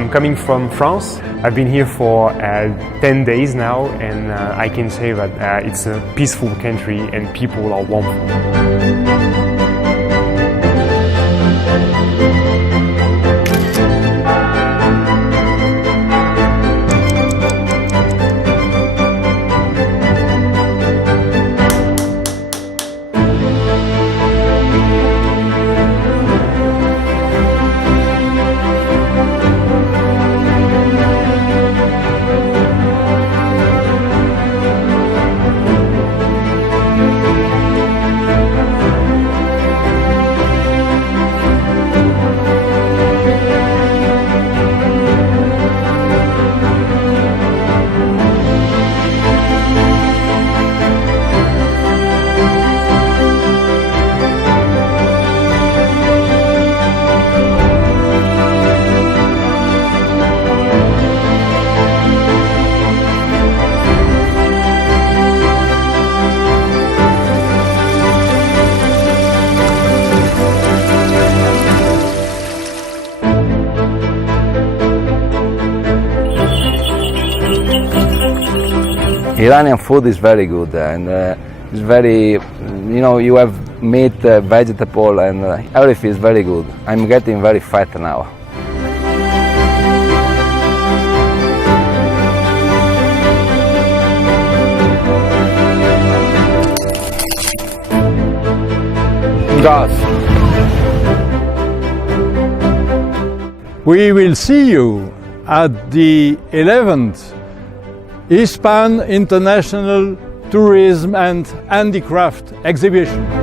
I'm coming from France. I've been here for 10 days now, and I can say that it's a peaceful country and people are warm. Iranian food is very good and it's very, you have meat, vegetable and everything is very good. I'm getting very fat now. Gas. We will see you at the 11th Isfahan International Tourism and Handicraft Exhibition.